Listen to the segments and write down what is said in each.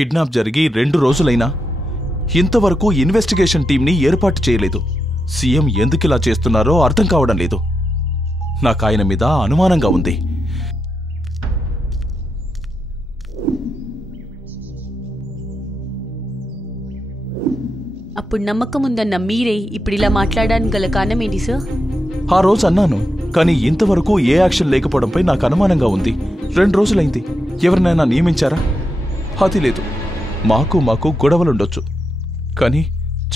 Kidnap జరిగి 2 రోజులైనా ఇంతవరకు ఇన్వెస్టిగేషన్ టీంని ఏర్పాటు చేయలేదు. సీఎం ఎందుకిలా చేస్తున్నారో అర్థం కావడం లేదు. నాకాయన మీద అనుమానంగా ఉంది. అప్పుడు నమ్మకం ఉందన్న మీరే ఇప్పుడు ఇలా మాట్లాడడానికి గల కారణం ఏంటి సార్? ఆ రోజు అన్నాను, కానీ ఇంతవరకు ఏ యాక్షన్ లేకపోవడంపై నాకు అనుమానంగా ఉంది. 2 రోజులైంది. ఎవరినైనా నియమించారా? అది లేదు. మాకు గొడవలుండొచ్చు, కానీ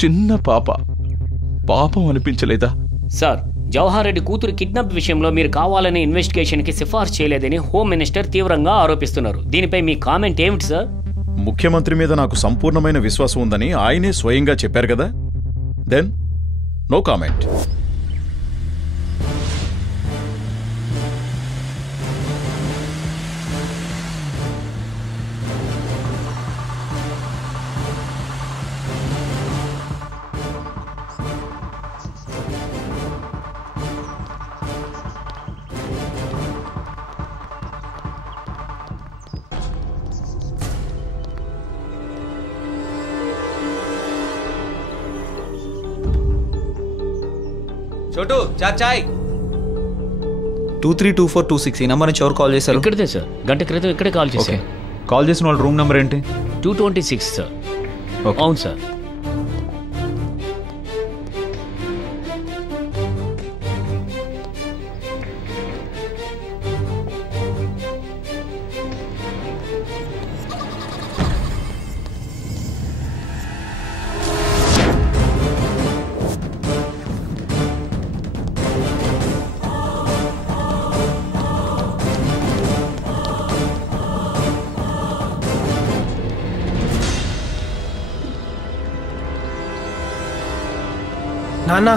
చిన్న పాపం అనిపించలేదా? సార్, జవహర్ రెడ్డి కూతురు కిడ్నాప్ విషయంలో మీరు కావాలనే ఇన్వెస్టిగేషన్కి సిఫార్సు చేయలేదని హోమ్ మినిస్టర్ తీవ్రంగా ఆరోపిస్తున్నారు. దీనిపై మీ కామెంట్ ఏమిటి సార్? ముఖ్యమంత్రి మీద నాకు సంపూర్ణమైన విశ్వాసం ఉందని ఆయనే స్వయంగా చెప్పారు కదా. Then no comment. చోటు చాయ్. 232426 ఈ నంబర్ నుంచి ఎవరు కాల్ చేశారు? ఇక్కడే సార్, గంట క్రితం ఇక్కడే కాల్ చేశారు. కాల్ చేసిన వాళ్ళ రూమ్ నెంబర్ ఏంటి? 226 సార్. అవును సార్. నాన్న,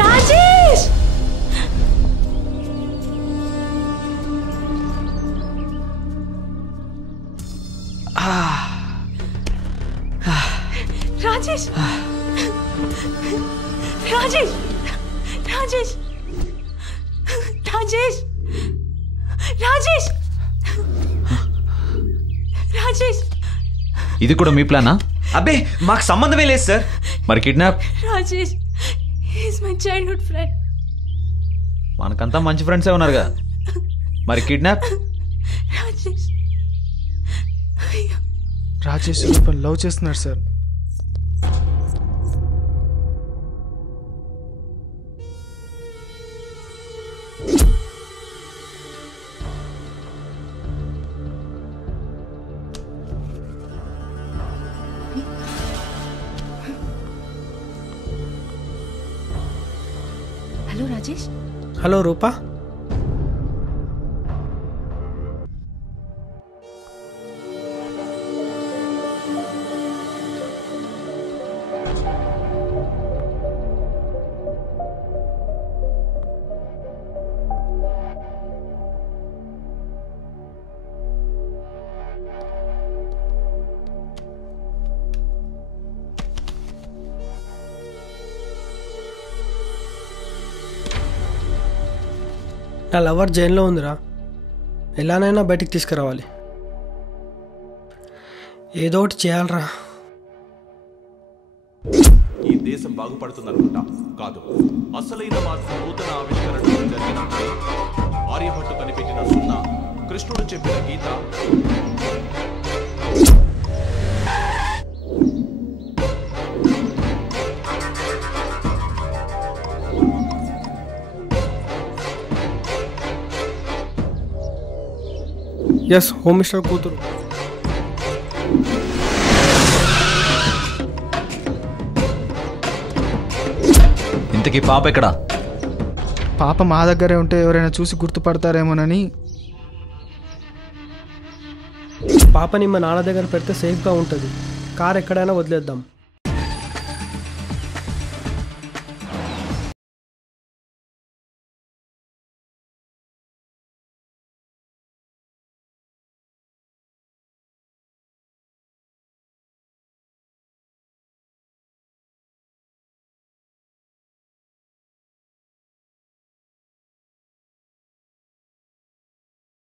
రాజేష్! రాజేష్! రాజేష్! రాజేష్! రాజేష్! రాజేష్! రాజేష్! ఇది కూడా మీ ప్లానా? అబ్బే, మాకు సంబంధమే లేదు సార్. మరి kidnap? Rajesh is my childhood friend. మనకంతా మంచి ఫ్రెండ్సే ఉన్నారుగా, మరి కిడ్నాప్? రాజేష్ రాజేష్ లవ్ చేస్తున్నాడు సార్. హలో రాజేష్. హలో రూపా. నా లవర్ జైల్లో ఉందిరా, ఎలానైనా బయటికి తీసుకురావాలి. ఏదో ఒకటి చేయాలరా. ఈ దేశం బాగుపడుతుందనుకుంటా, కాదు. అసలైన మార్పు నూతన ఆవిష్కరణలు జరిగినట్టే. ఆర్యభట్టు కనిపెట్టిన సున్నా, కృష్ణుడు చెప్పిన గీత, ఎస్ హోమ్ మినిస్టర్ కూతురు. ఇంతకీ పాప ఎక్కడా? పాప మా దగ్గరే ఉంటే ఎవరైనా చూసి గుర్తుపడతారేమోనని. పాపని మా నాన్న దగ్గర పెడితే సేఫ్గా ఉంటుంది. కార్ ఎక్కడైనా వదిలేద్దాం.